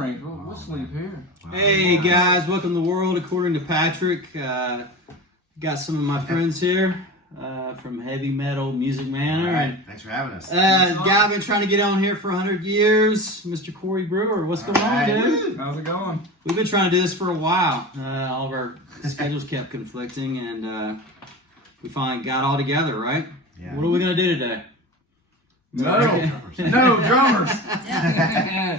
range. We'll sleep here. Hey guys, welcome to the world according to Patrick. Got some of my friends here from Heavy Metal Music Manor. All right. Thanks for having us. Guy I've been trying to get on here for 100 years, Mr. Cory Brewer. What's going on, dude? How's it going? We've been trying to do this for a while. All of our schedules kept conflicting, and we finally got all together, right? Yeah. What are we going to do today? No drummers.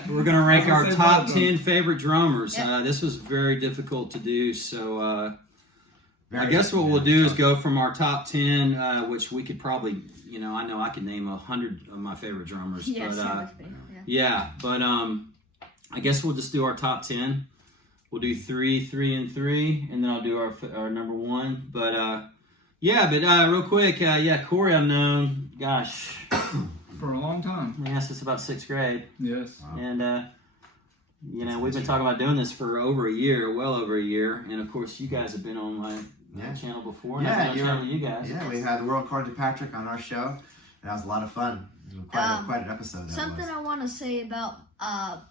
We're going to rank our top 10 favorite drummers. This was very difficult to do, so I guess what we'll do is go from our top 10, which we could probably, I know I could name 100 of my favorite drummers. But I guess we'll just do our top 10. We'll do 3, 3, and 3, and then I'll do our number 1. But real quick, Cory I've known, gosh, for a long time. Yeah, since about 6th grade. Yes. Wow. And we've been talking about doing this for well over a year, and of course you guys have been on my channel before. And I've been on channel with you guys. Yeah, we had the World According to Patrick on our show, and that was a lot of fun. Quite an episode. Something I want to say about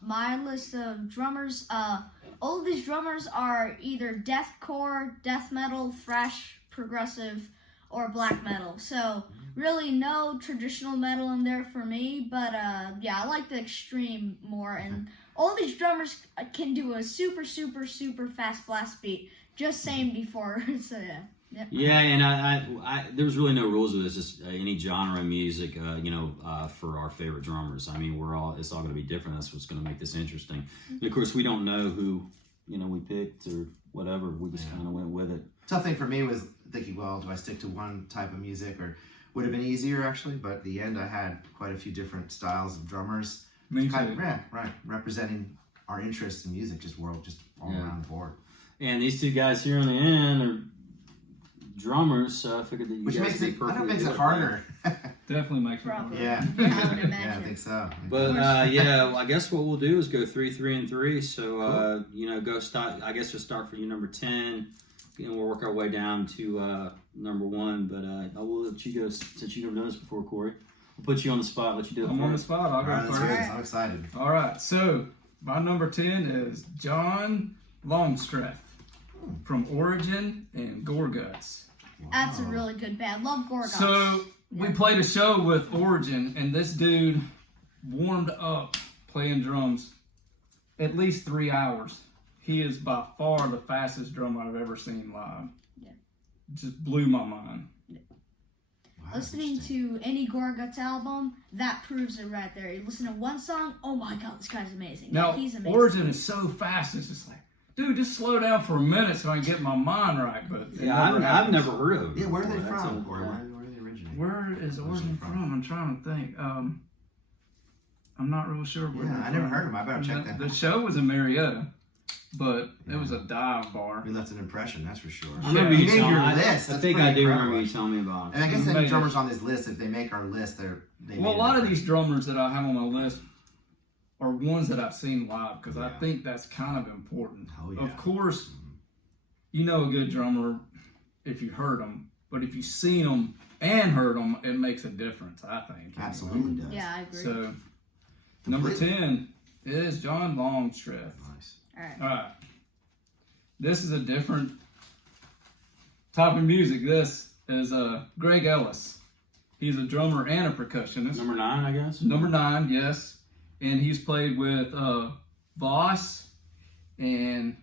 my list of drummers. All of these drummers are either deathcore, death metal, thrash, progressive, or black metal. So really no traditional metal in there for me, but I like the extreme more. And all these drummers can do a super, super, super fast blast beat. Just saying before, so yeah. Yep. Yeah, and I there was really no rules with this. Just any genre of music, for our favorite drummers. I mean, it's all going to be different. That's what's going to make this interesting. And of course, we don't know who we picked or whatever. We just kind of went with it. Tough thing for me was thinking, well, do I stick to one type of music, or would have been easier actually? But at the end, I had quite a few different styles of drummers. Me too. Right, representing our interests in music, just all around the board. And these two guys here on the end are drummers, so I figured that you Which guys makes it, perfect. I know, makes it harder. Definitely makes it harder. Yeah. I would imagine. Yeah, I think so. But I guess what we'll do is go 3, 3, and 3. So go start. I guess we'll start for you number 10, and we'll work our way down to number 1. But I will let you go since you've never done this before, Cory. We'll put you on the spot. Let you do it. I'm on the spot. I'll go first. I'm excited. All right. So my number 10 is John Longstreth from Origin and Gorguts. That's a really good band. Love Gorguts. So we played a show with Origin, and this dude warmed up playing drums at least 3 hours. He is by far the fastest drummer I've ever seen live. Yeah. Just blew my mind. Wow, listening to any Gorguts album, that proves it right there. You listen to one song, oh my god, this guy's amazing. Now, he's amazing. Origin is so fast, it's just like, dude, just slow down for a minute so I can get my mind right. But I've never heard of them. Yeah, where are they from? Where are they originating? Where is Origin from? I'm trying to think. I'm not real sure where they're I from. never heard of them. I better check that. The show was in Marietta, but it was a dive bar. You left an impression, that's for sure. I remember you telling me. List. I think I do remember you telling me about it. And I guess any drummers on this list, if they make our list, they Well, a lot of these drummers that I have on my list are ones that I've seen live, because I think that's kind of important. Oh, yeah. Of course, you know a good drummer if you heard them, but if you've seen them and heard them, it makes a difference, I think. Absolutely does. Yeah, I agree. So, number 10 is John Longstreth. Nice. All right. This is a different type of music. This is Greg Ellis. He's a drummer and a percussionist. Number 9, I guess. Number 9, yes. And he's played with Voss, and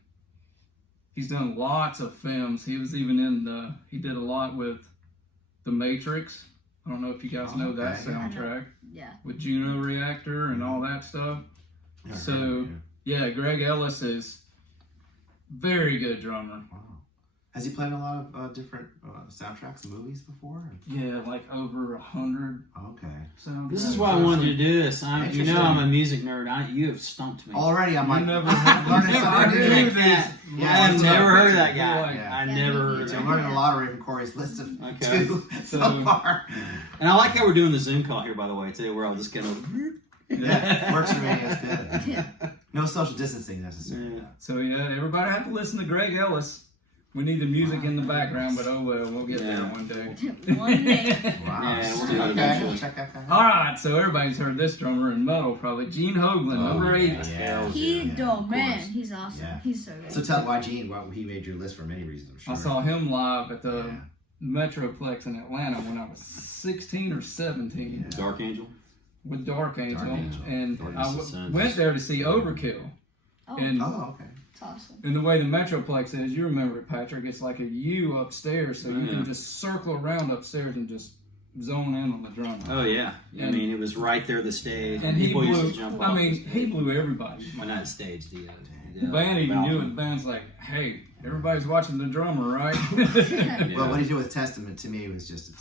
he's done lots of films. He was even he did a lot with The Matrix. I don't know if you guys know that soundtrack. Yeah. With Juno Reactor and all that stuff. Yeah, So, Greg Ellis is very good drummer. Wow. Has he played in a lot of different soundtracks and movies before? Yeah, like over 100 Okay. soundtracks. This is why I wanted you to do this. I'm a music nerd. You have stumped me. Already, I'm like, never learning something new. I've never heard of that guy. Yeah. I never heard of So that I'm learning guy. a lot of from Cory's list of 2 so So- far. And I like how we're doing the Zoom call here, by the way, too. We're all just kind of... Yeah, works for me. That's good. No social distancing necessary. Yeah. So, everybody have to listen to Greg Ellis. We need the music in the background, but oh well, we'll get there one day. One day. Wow. Yeah, we'll do that Okay, eventually. check that out. All right, so everybody's heard this drummer in metal, probably Gene Hoglan, number 8. Yeah. Man, course. he's awesome. Yeah. He's so good. So tell why Gene? Well, he made your list for many reasons, I'm sure. I saw him live at the Yeah. Metroplex in Atlanta when I was 16 or 17 Dark Angel. with Dark Angel, Dark Angel. and Darkness I of Sin. went there to see Overkill. Oh, And Oh, okay. it's awesome. And the way the Metroplex is, you remember it, Patrick, it's like a U upstairs, so you Yeah. can just circle around upstairs and just zone in on the drum. Oh yeah, I And- mean it was right there the stage. And he People used blew, to jump I off mean, the stage. he blew everybody. Well, not stage, the The band even knew it. The balcony. band's like, hey, everybody's watching the drummer, right? Yeah. Well, what he did with Testament to me was just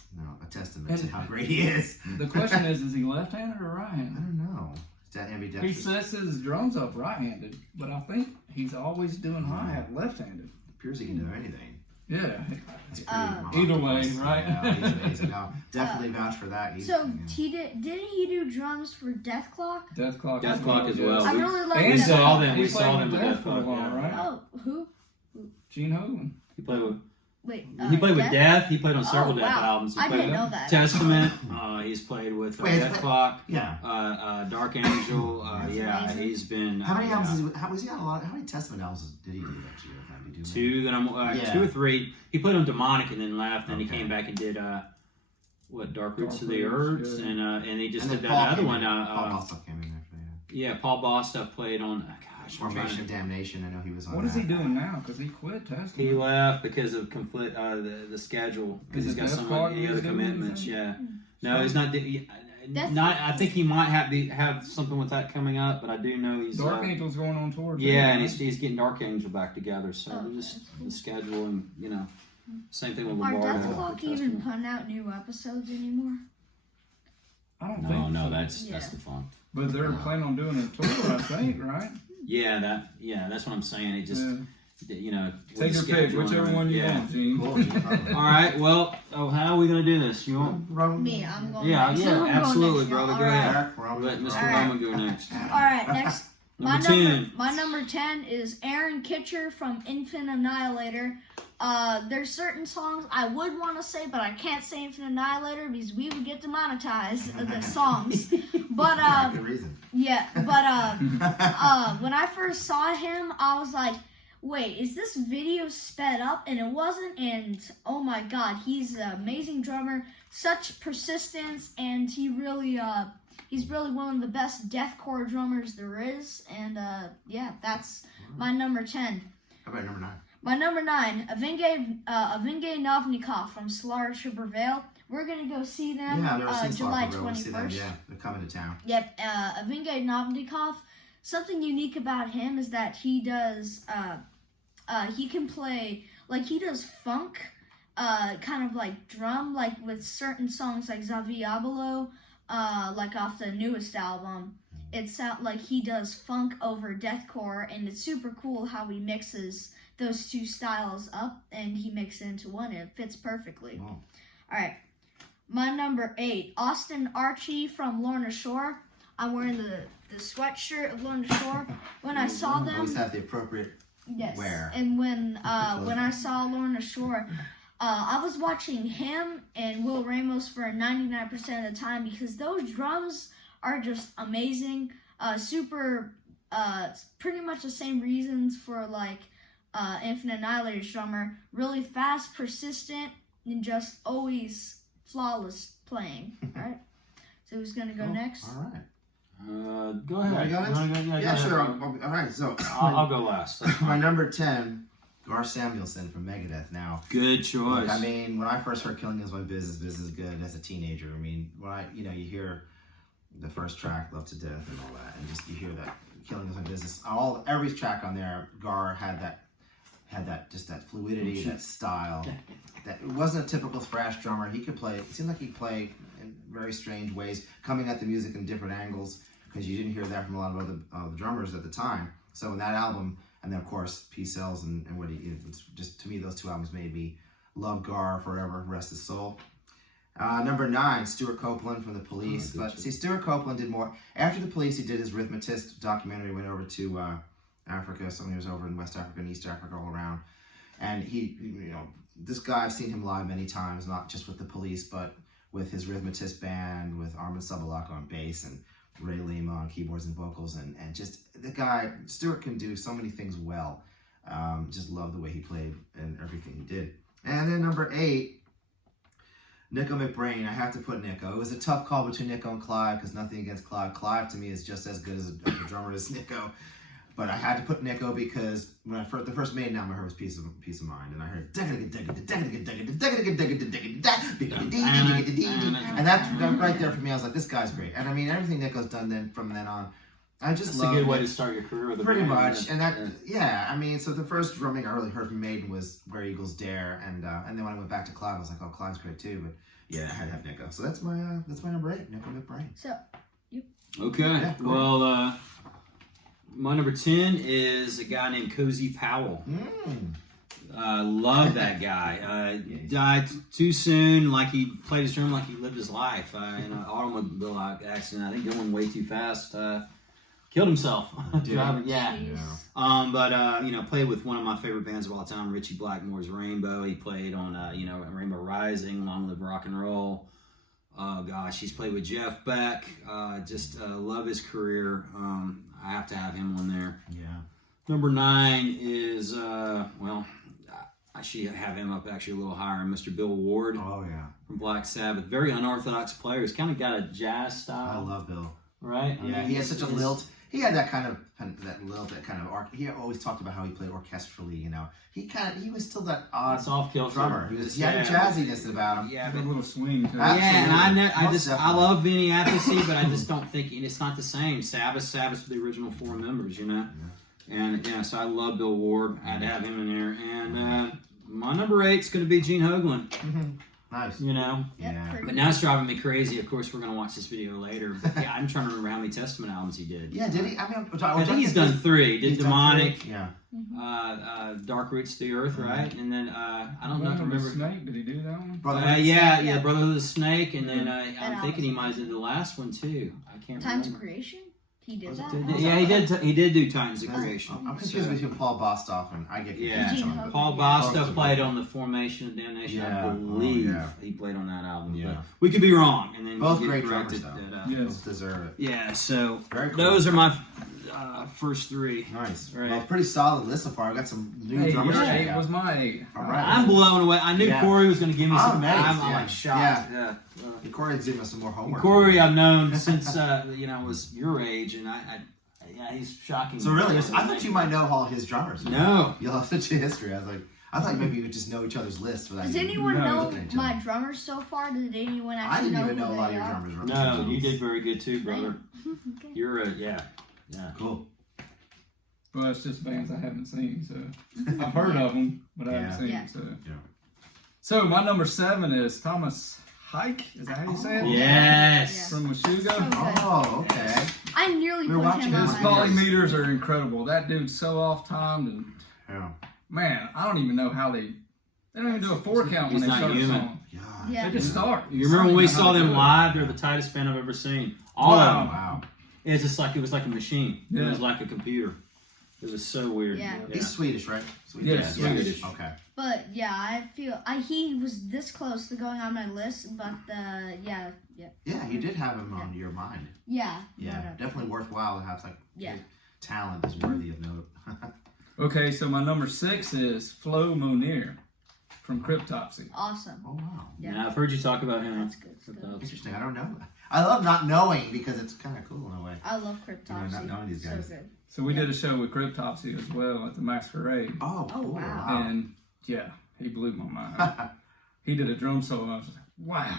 a testament to And- how great he is. The question is he left-handed or I right-handed? don't know. Is that He ambidextrous? sets his drums up right-handed, but I think he's always doing hi-hat left-handed. Appears he can do anything. Yeah. It's Either way, right? Yeah, he's amazing. No, definitely vouch for that. He's, So didn't he do drums for Death Clock? Death Clock. Death Clock as well. I really like And We that. saw them. He We played saw with them with Death Death for a Clock. while, Yeah. right? Oh, who? Gene Hoglan. He played with. Wait. He played with Death. He played on Oh, several Death wow. albums. He I played didn't with know that. Testament. He's played with Wait, Death Clock. Yeah. Dark Angel. That's Yeah, amazing. he's been. How many yeah. albums? How was he on a lot? How many Testament albums did he do that year? Have you do Two that I'm Yeah. 2 or 3. He played on Demonic and then left, and he Okay. came back and did Dark Roots Dark of the Roots, Earth, yeah. and he just And did then that Paul other came one. in. Paul Bostock came in after that. Yeah, Paul Bostock played on. Gosh, I'm trying Formation to- of Damnation. I know he was on. What is he that. doing now? Because he quit testing. He left because of conflict, the schedule. Because Is he's it got Death some Clock he other was doing, commitments. you Yeah, no, he's not. Death- Not. I think he might have something with that coming up, but I do know he's. Dark Angel's going on tour. too, Yeah, and right? he's getting Dark Angel back together. So Oh, just that's cool. the schedule and same thing with Are Lombardo. Death Clock even putting out new episodes anymore? I don't No, think no, so. that's Yeah. defunct. But they're planning on doing a tour, I think, right? Yeah, that's what I'm saying. It just Yeah. with Take the your pick, schedule whichever and- one you yeah. want, Gene. Cool. Gene Hoglan. All right. Well, how are we gonna do this? You want? Me, I'm going Yeah, next. yeah, I'm going absolutely, next, y'all. brother. Go All right. ahead. Eric, we're on- Let Mr. All right. Roman go next. All right, next. Number 10. My number 10 is Aaron Kitcher from Infant Annihilator. There's certain songs I would want to say, but I can't say Infant Annihilator because we would get demonetized of the songs. But Good reason. yeah, but when I first saw him, I was like, wait, is this video sped up? And it wasn't, and oh my god, he's an amazing drummer, such persistence, and he's really one of the best deathcore drummers there is, and yeah, that's my number 10. How about number 9? My number 9, Avenge Novnikov from Solar to Prevail. We're gonna go see them Yeah, I've never seen July Slaughter, we'll see them. 21st. Yeah, they're coming to town. Yep, Avenge Novnikov. Something unique about him is that he does, he can play, like he does funk, kind of like drum, like with certain songs like Zaviabolo, like off the newest album. It sounds like he does funk over deathcore, and it's super cool how he mixes those two styles up, and he mixes it into one. It fits perfectly. Wow. All right, my number 8, Austin Archie from Lorna Shore. I'm wearing the sweatshirt of Lorna Shore. When I saw Always them, have the appropriate yes, wear. and when I saw Lorna Shore, I was watching him and Will Ramos for 99% of the time because those drums are just amazing. Super, pretty much the same reasons for like Infinite Annihilator's drummer. Really fast, persistent, and just always flawless playing. All right. So who's gonna go next? All right. Go ahead. You wanna go next? You wanna go? Yeah, go sure. ahead. All right, so I'll go last. my number 10, Gar Samuelson from Megadeth. Now, Good choice. look, I mean, when I first heard "Killing Is My Business, Business Is Good" as a teenager, I mean, when you hear the first track, "Love to Death" and all that, and just you hear that "Killing Is My Business." Every track on there, Gar had that just that fluidity, that style. That it wasn't a typical thrash drummer. He could play. It seemed like he played in very strange ways, coming at the music in different angles because you didn't hear that from a lot of other drummers at the time. So in that album, and then of course Peace Sells and what it's just to me those two albums made me love Gar forever, rest his soul. Number 9, Stuart Copeland from the Police. But see, Stuart Copeland did more after the Police. He did his Rhythmatist documentary. Went over to Africa. Some years over in West Africa and East Africa, all around. And this guy, I've seen him live many times, not just with the Police, but with his rhythmatist band, with Armin Sabalaka on bass and Ray Lima on keyboards and vocals, and just the guy, Stuart can do so many things well. Just love the way he played and everything he did. And then number 8, Nico McBrain. I have to put Nico. It was a tough call between Nico and Clive, because nothing against Clive. Clive to me is just as good as a drummer as Nico. But I had to put Nico because when the first maiden album I heard was Peace of Mind, and I heard and that right there for me, I was like, this guy's great. And I mean, everything Nico's done from then on, I just love. That's a good way to start your career with a pretty band, much. And I mean, so the first drumming I really heard from Maiden was Where Eagles Dare, and then when I went back to Clive, I was like, oh, Clive's great too. But yeah, I had to have Nico. So that's my number 8, Nico McBrain. So, Okay. Yeah, cool. Well, my number 10 is a guy named Cozy Powell. Love that guy. Died too soon. Like he played his drum like he lived his life. In an automobile accident, I think going way too fast. Killed himself driving. Yeah. But played with one of my favorite bands of all time, Ritchie Blackmore's Rainbow. He played on Rainbow Rising, Long Live Rock and Roll. Oh gosh, he's played with Jeff Beck. Just love his career. I have to have him on there. Yeah. Number 9 is I should have him up actually a little higher. Mr. Bill Ward. Oh yeah. From Black Sabbath. Very unorthodox player. He's kind of got a jazz style. I love Bill. Right? Yeah, he has such a lilt. He had that kind of lilt, he always talked about how he played orchestrally, He was still that odd soft kill drummer. He had a jazziness about him. Yeah, Got a little swing too. Absolutely. and I Definitely. love Vinny Appice, but I just don't think it's not the same. Sabbath's the original 4 members, And so I love Bill Ward. I had to have him in there. And my number 8 is going to be Gene Hoglan. Nice. Yeah. But now it's driving me crazy. Of course, we're going to watch this video later. But yeah, I'm trying to remember how many Testament albums he did. Yeah, did he? I mean, I think he's done 3. He did Demonic. Yeah. Dark Roots to the Earth, right? And then I don't know. Remember Remember? Snake? Did he do that one? Brotherhood Yeah, Brotherhood of the Snake, and then I'm That thinking he album. might have did the last one too. I can't Times remember. of Creation? He did Was it that? did- Yeah, he did. He did do Titans of Creation. I'm confused between Paul Bostoff and I get confused. Yeah, Gene on Hoglan. Paul Bostoff played on the Formation of Damnation. Yeah. I believe Yeah. he played on that album. Yeah. But we could be wrong, and then Both get great corrected. drummers, though. Yes. Both deserve it. Yeah. So Very cool. those are my first 3. Nice. Right. Well, pretty solid list so far. I've got some new Hey, drummers. your to check 8 out. was my 8. All right. I'm blown away. I knew Yeah. Cory was going to give me I'm some. amazed, I'm yeah. like shocked. Yeah. And Corey's giving us some more homework. Corey, I've known since I was your age, and yeah, he's shocking. So really, I thought you might know all his drummers. No. You'll have such a history. I thought maybe you would just know each other's lists without Does even anyone know looking at each my other. drummers so far? Did anyone I actually didn't know even know who a lot of they your are? drummers. No, you did very good too, brother. Okay. You're yeah. Cool. Well, it's just bands I haven't seen, so I've heard of them, but I haven't seen Yeah. them. Yeah. So my number 7 is Thomas Hike. Is that how you say it? Yes. From Meshuggah. Oh, okay. I nearly We were put watching him on his His my poly- list. polymeters are incredible. That dude's so off timed, and Yeah. man, I don't even know how they don't even do a 4 count when He's they not start a human. song. God. Yeah. They just start. You remember when we I don't even saw know how to them do it. live? They're the tightest band I've ever seen. All of them. Wow. It's just like it was like a machine. It Yeah. was like a computer. It was so weird. Yeah. He's Swedish, right? Yeah, Swedish. Okay. But yeah, I feel he was this close to going on my list, but yeah. Yeah, you did have him on your mind. Yeah. Yeah, no. definitely worthwhile to have Yeah. his talent is worthy of note. Okay, so my number 6 is Flo Monier from Cryptopsy. Awesome. Oh wow. Yeah. Yeah, I've heard you talk about him. That's good. That's good. Interesting. I don't know. I love not knowing because it's kind of cool in a way. I love Cryptopsy. not knowing these guys. So good. So we did a show with Cryptopsy as well at the Masquerade. Oh, Oh, cool. wow. And yeah, he blew my mind. He did a drum solo and I was like, wow.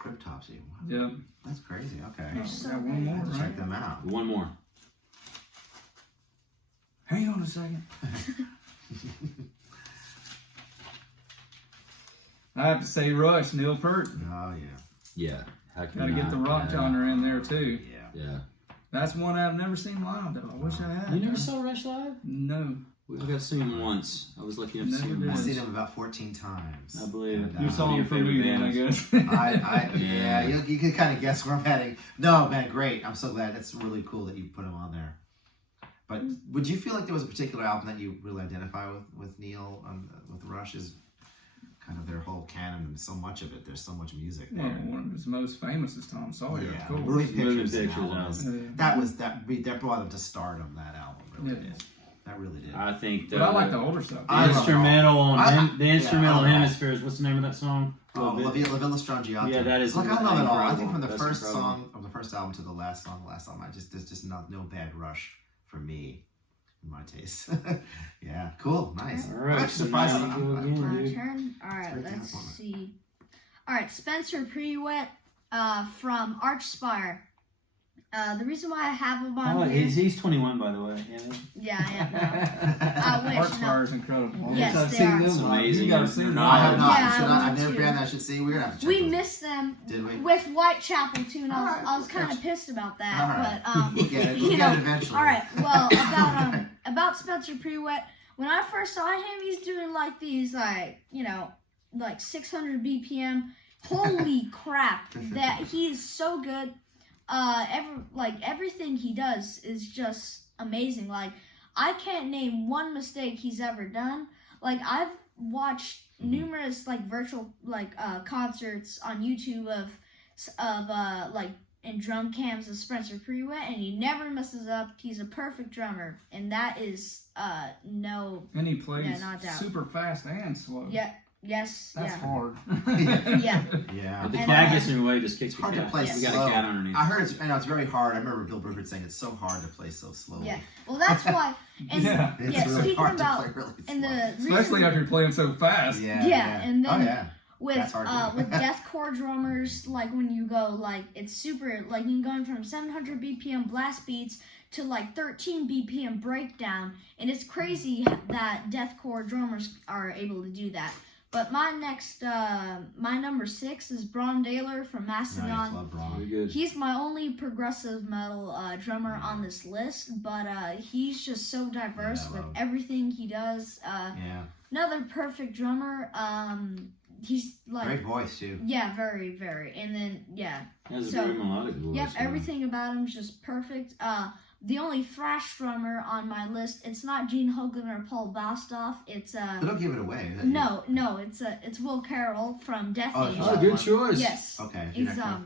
Cryptopsy. Wow. Yep. That's crazy. Okay. They're We so got one good. more, Have to right? check them out. One more. Hang on a second. I have to say Rush, Neil Peart. Oh yeah. Yeah. How can Gotta you get the not? rock Yeah. genre in there too. Yeah. Yeah. That's one I've never seen live though. I wish I had. You never saw Rush live? No. We got to see him once. I was lucky enough to see Never him did. I've once. seen them about 14 times. I believe it. And, You saw your him for me favorite then, I bands. guess. yeah, you can kind of guess where I'm heading. No, man, great. I'm so glad. It's really cool that you put him on there. But would you feel like there was a particular album that you really identify with Neil with Rush's kind of their whole canon and so much of it? There's so much music there. Well, one of his most famous is Tom Sawyer, Yeah, of course. Moving Pictures, Pictures album album. is- that brought them to stardom. That album really Yeah. did. That really did. I think But I like the older stuff. I the love it instrumental all. on the instrumental I love it all. Hemispheres. What's the name of that song? La Villa Strangiato. Yeah, that is like I love it all. I think incredible. from the That's first incredible. song of the first album to the last album, there's just no bad Rush for me, in my taste. Yeah, cool, nice. All right, I'm actually surprised. so now you go again. My dude. turn. All right, great to have let's one. see. All right, Spencer Prewett from Archspire. The reason why I have him on Oh, here, he's 21, by the way. yeah, I wish. Archspire is incredible. Yes, I've they seen are. them. It's amazing. You gotta see them. I have not. Yeah, I I've want never to. been. I should see. We're gonna have to check We those. missed them Did we? with Whitechapel too, and Alright, I was kind gotcha. of pissed about that. All right. But We'll get it. you We'll know, get it eventually. all right. Well, about Spencer Prewett, when I first saw him, he's doing like these like 600 BPM. Holy crap! That he is so good. Everything he does is just amazing. Like I can't name one mistake he's ever done. Like I've watched numerous virtual concerts on YouTube of in drum cams of Spencer Prewett, and he never messes up. He's a perfect drummer, and that is no. And he plays Yeah, not doubt. super fast and slow. Yeah. Yes. That's yeah. hard. Yeah. Yeah. But the And, cat gets in the way, just kicks Hard the to cat. play We got slow. a cat underneath. I heard it's very hard. I remember Bill Bruford saying it's so hard to play so slowly. Yeah. Well, that's why. And Yeah. It's Yeah, really speaking hard about- to play really and slow. the Especially reason, after you're playing so fast. Yeah. Yeah, and then- oh yeah. with That's hard to do. with deathcore drummers, like when you go it's super you can go from 700 BPM blast beats to 13 BPM breakdown, and it's crazy that deathcore drummers are able to do that. But my next my number 6 is Bron Daler from Mastodon. Nice, love Very Braun. good. He's my only progressive metal drummer on this list, but he's just so diverse Yeah, I with love- everything he does. Yeah. Another perfect drummer. He's Great voice too. yeah, very, very. And then He has a So- very melodic voice. yep, yeah. everything about him's just perfect. The only thrash drummer on my list, it's not Gene Hoglan or Paul Bostoff. It's But don't give it away. Is that no, it's Will Carroll from Death Oh, Angel. Oh, good choice. Yes. Okay. He's yeah,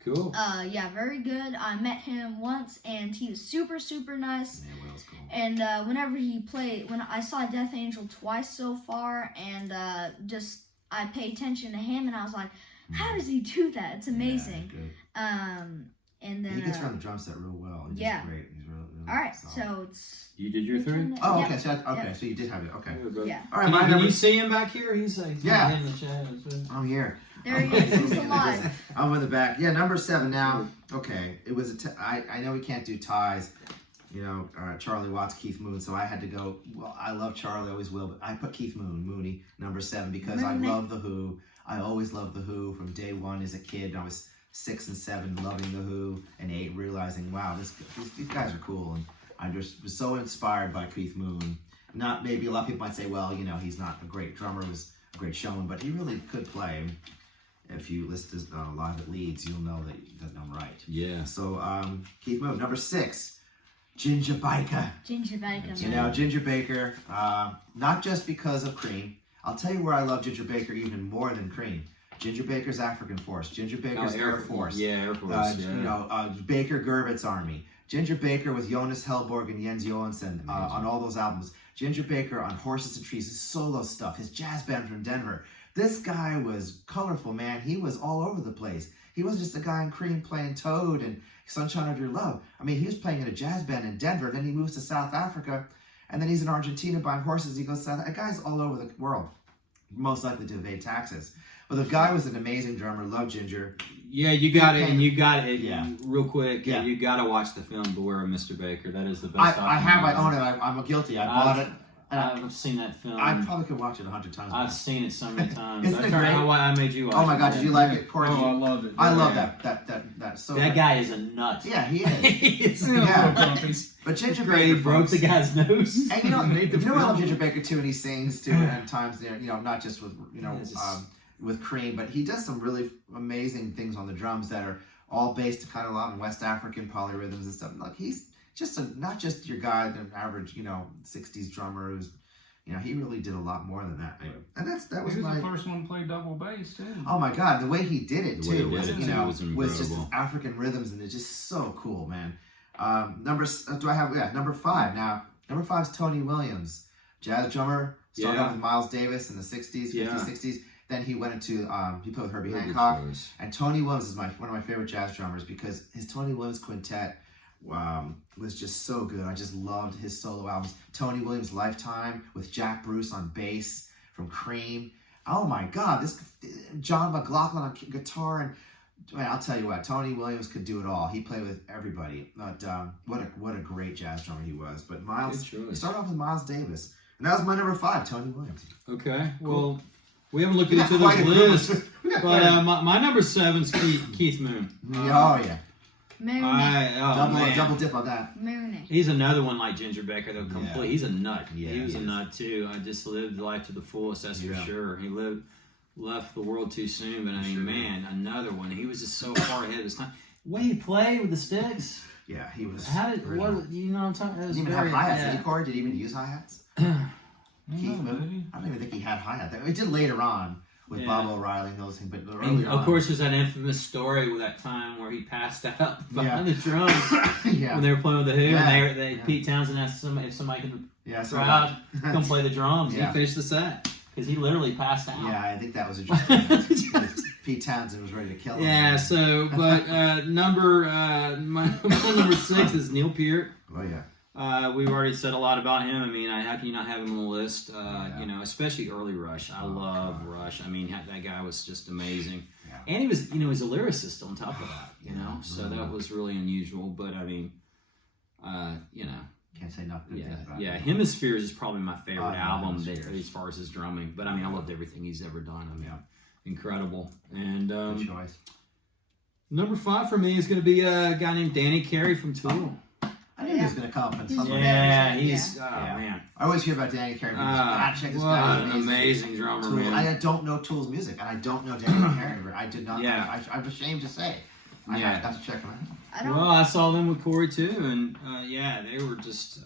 Cool. yeah, very good. I met him once, and he was super, super nice. Yeah, Will's cool. And whenever he played, when I saw Death Angel twice so far, and I pay attention to him, and I was like, how does he do that? It's amazing. Yeah, good. And then He gets around the drum set real well. He's yeah. just great. He's really all right, solid. so it's You did your which 3? one? Oh, Yeah. okay. So Yeah. so you did have it. Okay. Yeah. All right, Can, my you, can number. you see him back here? He's Yeah. in the shadows. I'm here. There he is. He's alive. I'm in the back. Yeah, number 7 now. Okay, it was I know we can't do ties. Charlie Watts, Keith Moon. So I had to go. Well, I love Charlie, always will, but I put Keith Mooney, number 7, because I Mooney. love the Who. I always loved the Who from day one as a kid. I was 6 and 7 loving the Who, and 8 realizing, wow, these guys are cool, and I just was so inspired by Keith Moon. Not maybe a lot of people might say, well, he's not a great drummer, was a great showman, but he really could play. If you listen to live at Leeds, you'll know that I'm right. Yeah. So Keith Moon, number 6, Ginger Baker. Ginger Bacon. Ginger Baker, not just because of Cream. I'll tell you where I love Ginger Baker even more than Cream. Ginger Baker's African Force. Ginger Baker's Air Force. Yeah, Air Force. Baker Gervitz Army. Ginger Baker with Jonas Hellborg and Jens Johansson on all those albums. Ginger Baker on Horses and Trees, his solo stuff, his jazz band from Denver. This guy was colorful, man. He was all over the place. He wasn't just a guy in Cream playing Toad and Sunshine of Your Love. I mean, he was playing in a jazz band in Denver. Then he moves to South Africa. And then he's in Argentina buying horses. He goes south. That guy's all over the world, most likely to evade taxes. But the guy was an amazing drummer. Loved Ginger. Yeah, you got it, and you got it. Yeah. Real quick, Yeah. you got to watch the film Beware of Mr. Baker. That is the best. I have. I own it. I'm guilty. I bought it. I've seen that film. I probably could watch it 100 times. I've seen it so many times. Isn't That's it great? why I made you watch Oh my it. God! Did you like it, Corey? Oh, I loved it. I love Yeah. that. So That guy is a nut. Yeah, he is. He's Yeah. Grumpy. But Ginger great. He Baker broke folks, the guy's nose. And you know I film. love Ginger Baker too, and he sings too, at times. Not just with It's just- with Cream, but he does some really amazing things on the drums that are all based kind of a lot on West African polyrhythms and stuff. Look, he's not just your guy, the average, 60s drummer who's, he really did a lot more than that. And that was He was my the first one to play double bass too. Oh my God, the way he did it The way too he was, did it, too, was was just incredible. African rhythms, and it's just so cool, man. Number 5 now. Number 5 is Tony Williams, jazz drummer. Started off with Miles Davis in the 60s, 50s, 60s. Then he went into, he played with Herbie Hancock. And Tony Williams is one of my favorite jazz drummers because his Tony Williams quintet was just so good. I just loved his solo albums. Tony Williams' Lifetime with Jack Bruce on bass from Cream. Oh my God, this John McLaughlin on guitar, and man, I'll tell you what, Tony Williams could do it all. He played with everybody. But what a great jazz drummer he was. But Miles, he started off with Miles Davis, and that was my number 5, Tony Williams. Okay, well, we haven't looked at each other's list, but my number 7's Keith Moon. Oh yeah. Mooning. Double dip on that. Mooning. He's another one like Ginger Baker, though. Yeah. He's a nut. Yeah, he was he a is. nut too. I just lived life to the fullest. That's for sure. He left the world too soon, but I mean, man, another one. He was just so far ahead of his time. Way he played with the sticks. Yeah, he was. How did you know what I'm talking? That was Didn't even very, have hi-hats. Did he, Cory? Did he even use hi-hats? Keith Moon? I don't even think he had hi-hats. It did later on with Bob O'Reilly and those things, but earlier on. Of course, there's that infamous story with that time where he passed out behind the drums when they were playing with the Who, and Pete Townsend asked if somebody can crowd come play the drums. He finished the set because he literally passed out. Yeah, I think that was interesting. Pete Townsend was ready to kill him. Yeah. So, but my number 6 is Neil Peart. Oh yeah. We've already said a lot about him. I mean, how can you not have him on the list? Especially early Rush. I love Rush. I mean, that guy was just amazing. Yeah. And he was, he's a lyricist on top of that, so that was really unusual. But I mean, Can't say nothing good things about him. Yeah, Hemispheres is probably my favorite album as far as his drumming. But I mean, I loved everything he's ever done. I mean, incredible. And good choice. Number 5 for me is going to be a guy named Danny Carey from Tool. I knew he was going to come up in some way. Man. I always hear about Danny Carey. Check this what guy. an amazing drummer, Tool. man. I don't know Tool's music, and I don't know Danny Carey. I did not. Yeah. I'm ashamed to say. I have to check him out. Well, I saw them with Cory too, and they were just.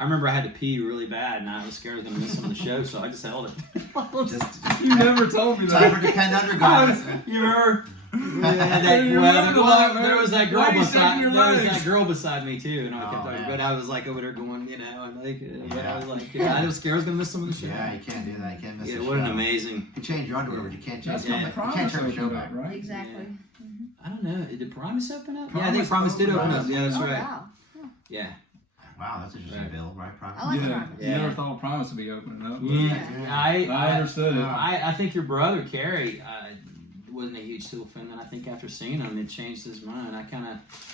I remember I had to pee really bad, and I was scared I was going to miss some of the show, so I just held it. Just You never told me that. time for depend undergarments. You remember? There was that girl beside. There was that girl beside me too, and I kept. But I was like over there going, I'm like, but I was like, I was scared I was going to miss some of the show. Yeah, you can't do that. You can't miss. Yeah, the what show. an amazing. You can change your underwear, but you can't change. That's what the You Promise can't turn the show opened back. up, right? Exactly. I don't know. Did Promise open up? Promise I think Promise did open up. Yeah, that's Oh, right. wow. Yeah. Wow, that's interesting, Bill. Right, Promise. I like Yeah, Promise. you never thought Promise would be opening up. But Yeah, I understood it. I think your brother Kerry wasn't a huge Tool fan, and I think after seeing him, it changed his mind.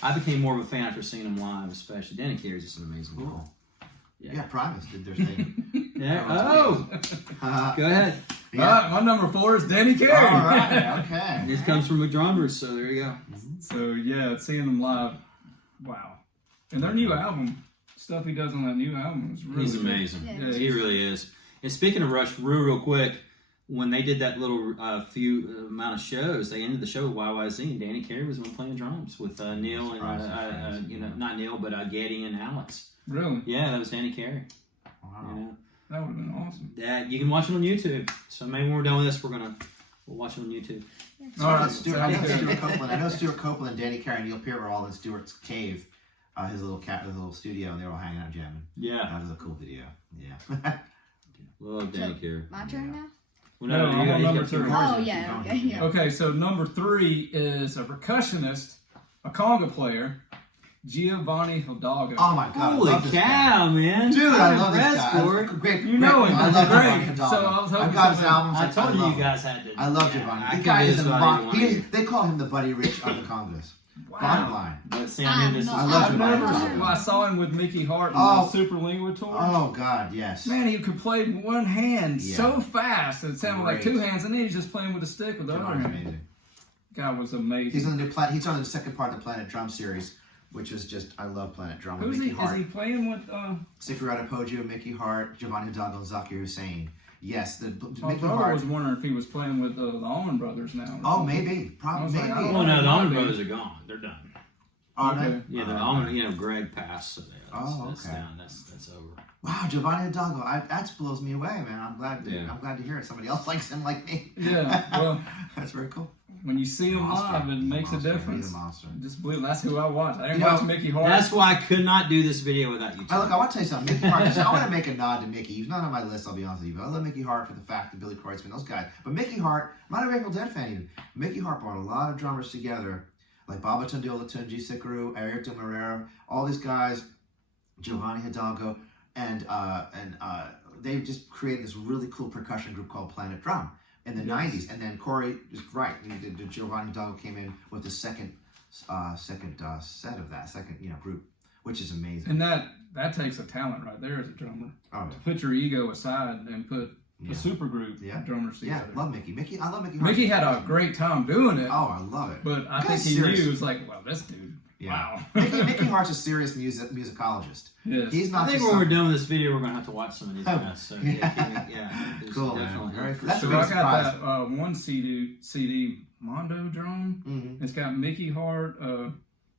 I became more of a fan after seeing him live, especially. Danny Carey's just an amazing guy. Cool. Yeah. Yeah, Promise did their thing. Yeah. Oh, go ahead. My number 4 is Danny Carey. All right. Okay. This comes from McDrummers, so there you go. So yeah, seeing them live, wow. And their new album, stuff he does on that new album is really He's good. amazing. Yeah. He really is. And speaking of Rush, real quick, when they did that little few amount of shows, they ended the show with YYZ, and Danny Carey was the one playing drums with Neil and not Neil, but Geddy and Alex. Really? Yeah, that was Danny Carey. Wow. That would have been awesome. Yeah, you can watch it on YouTube. So maybe when we're done with this, we'll watch it on YouTube. All right. Stuart Copeland. I know Stuart Copeland, Danny Carey, and Neil Peart were all in Stuart's cave, his little studio, and they were all hanging out jamming. Yeah. That was a cool video. Yeah. Love Danny Carey. My turn now? Well, No, I'm on number 2. Oh, yeah. Okay, yeah. Okay, so number 3 is a percussionist, a conga player, Giovanni Hidalgo. Oh my God! Holy I love this cow, guy. man! Dude, I love this Congrats, guy. Corey. Great, You know him. I love Great. Giovanni Hidalgo. So I was hoping I've got his somebody- albums. I told love you him. guys had to. I love Giovanni. I The guy is convinced they call him the Buddy Rich of the congas. Wow. Bottom line. But see, I knew this was. I love I've never. Giovanni. I saw him with Mickey Hart on the Superlingua tour. Oh God, yes. Man, he could play with one hand Yeah. so fast. It sounded like Great. 2 hands, and then he's just playing with a stick with the other Giovanni's hand. amazing. Guy was amazing. He's on the second part of the Planet Drum series, which was just I love Planet Drum with Who's Mickey he? Hart. Is he playing with? Sifirata Poggio, Mickey Hart, Giovanni Hidalgo, and Zakir Hussain. Yes, the My Mickey brother Hart. was wondering if he was playing with the Allman Brothers now. Oh, maybe. I was Probably. like, Maybe. I Well, no, the Allman Maybe. Brothers are gone. They're done. Oh, Okay. no? Yeah, Greg passed. So that's okay. down. That's over. Wow, Giovanni Hidalgo. That blows me away, man. I'm glad to hear it. Somebody else likes him like me. Yeah, well, that's very cool. when you see him Monster. live, it makes Monster. a difference. He's a monster. Just believe that's who I watch. I didn't You know, watch Mickey Hart. That's why I could not do this video without you. Hey, look, I want to tell you something. Mickey Hart, I want to make a nod to Mickey. He's not on my list, I'll be honest with you. But I love Mickey Hart for the fact that Billy Kreutzmann, those guys. But Mickey Hart, I'm not a Grateful Dead fan even. Mickey Hart brought a lot of drummers together, like Baba Tundila, Tunji Sikaru, Eric de Marrero, all these guys, Giovanni Hidalgo, and they just created this really cool percussion group called Planet Drum in the 90s. And then Cory, Giovanni Hidalgo came in with the second set of that, second group, which is amazing. And that takes a talent right there as a drummer. Oh, To put your ego aside and put yeah. the supergroup drummers together. Yeah, love Mickey. I love Mickey Hart. Mickey had a great time doing it. Oh, I love it. But I think Guy's he serious. knew, it was like, well, this dude, wow. Mickey Hart's a serious musicologist. Yes. He's not I think just when we're some- done with this video, we're gonna have to watch some of these guys. So it's Cool, man. definitely Very cool. for That's So sure. a I got that one CD Mondo drum. Mhm. It's got Mickey Hart,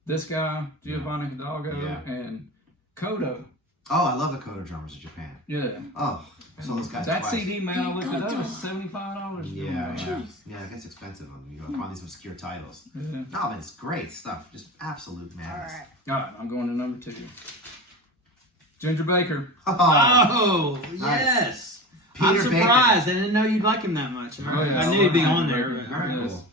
this guy, Giovanni Hidalgo, Yeah. and Kodo. Oh, I love the Coda drummers of Japan. Yeah. Oh, I saw those guys That twice. CD, man, I looked it up. Kodo. It's $75. Yeah, it gets expensive when you find these obscure titles. Yeah. No, man, it's great stuff. Just absolute madness. Alright. All right, I'm going to number 2. Ginger Baker. Oh, Oh, yes. I'm Peter surprised. I didn't know you'd like him that much. Oh, yeah. I knew he'd be on there. Baker. Very Yes. cool.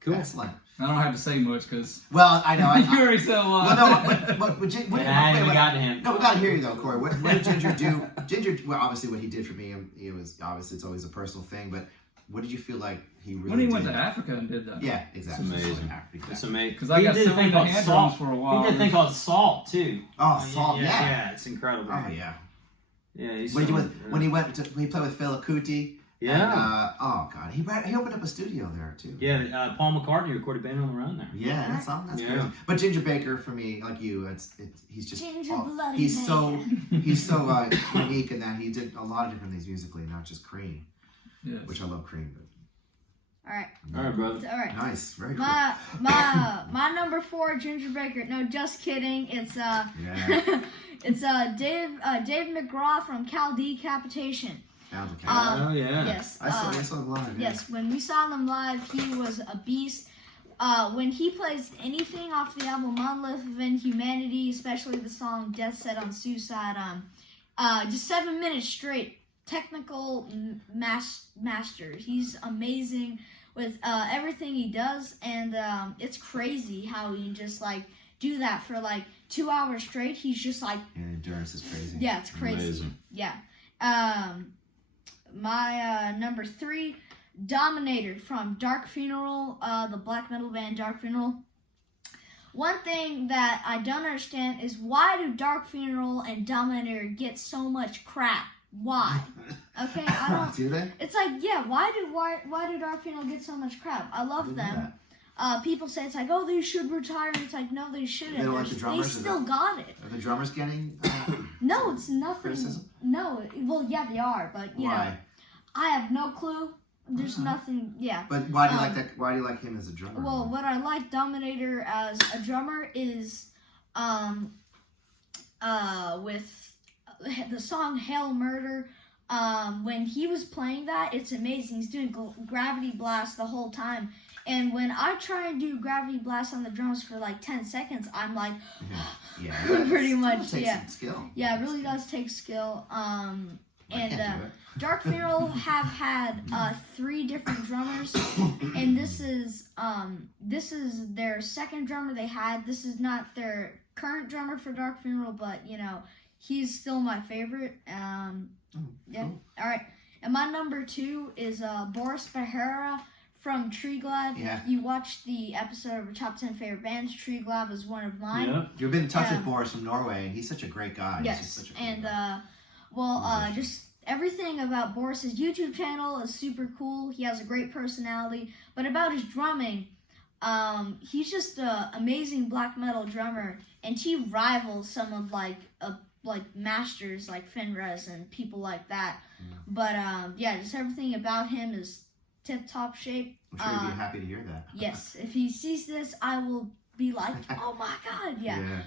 Cool. Excellent. I don't have to say much because Well, I know. you already said a lot. Well, no, but We got to him. No, we gotta hear you though, Cory. What did Ginger do? Ginger, well, obviously what he did for me, it was obviously it's always a personal thing. But what did you feel like he really? when he did? went to Africa and did that. Yeah, exactly. It's amazing. Africa. It's amazing. Because I got did a so thing into called hand Salt. drums for a while. He did a thing called Salt too. Oh, Salt, yeah. Yeah, it's incredible. Oh yeah. Yeah, he's When he so- went to he played with Fela Kuti. Yeah. And, oh God, he opened up a studio there too. Yeah, Paul McCartney recorded Band on the Run there. Yeah, that's Yeah. crazy. But Ginger Baker, for me, like you, he's just Ginger Bloody he's so Baker. he's so unique in that he did a lot of different things musically, not just Cream, Yes. which I love Cream. Alright. All right, brother. Alright. Nice, very cool. My number 4, Ginger Baker. No, just kidding. It's Yeah. it's Dave McGraw from Cal Decapitation. Oh yeah. Yes. I saw him live. Yeah. Yes, when we saw them live, he was a beast. When he plays anything off the album Monolith of Inhumanity, especially the song Death Set on Suicide, just 7 minutes straight, technical master. He's amazing with everything he does, and it's crazy how he just like do that for like 2 hours straight. He's just like, And endurance is crazy. yeah, it's crazy. Amazing. Yeah. My number 3, Dominator from Dark Funeral, the black metal band Dark Funeral. One thing that I don't understand is why do Dark Funeral and Dominator get so much crap? Why? Okay, I don't. Do they? It's like, yeah, why do Dark Funeral get so much crap? I love Didn't them. know People say it's like, oh, they should retire. And it's like, no, they shouldn't. They don't like the They drummers, or still got it. Are the drummers getting? No, it's nothing. Criticism? No, well, yeah, they are, but you know, Why? I have no clue. There's nothing. Yeah. But why do you like that? Why do you like him as a drummer? Well, what I like Dominator as a drummer is, with the song "Hail Murder." When he was playing that, it's amazing. He's doing gravity blast the whole time. And when I try and do gravity blast on the drums for like 10 seconds, I'm like, yeah, pretty much, Takes yeah. some skill. yeah, it really does take skill. I And can't do it. Dark Funeral have had 3 different drummers, and this is their second drummer they had. This is not their current drummer for Dark Funeral, but you know, he's still my favorite. Yeah. Cool. All right. And my number 2 is Boris Behera from Treeglav. Yeah. If you watched the episode of our top 10 favorite bands, Treeglav is one of mine. Yeah. You've been in touch Yeah. with Boris from Norway, and he's such a great guy. He's Yes, just such a cool and guy. just everything about Boris's YouTube channel is super cool. He has a great personality, but about his drumming, he's just an amazing black metal drummer, and he rivals some of like masters like Fenris and people like that. But yeah, just everything about him is tip top shape. I'm sure you'd be happy to hear that. Yes, if he sees this, I will be like, oh my God, yeah.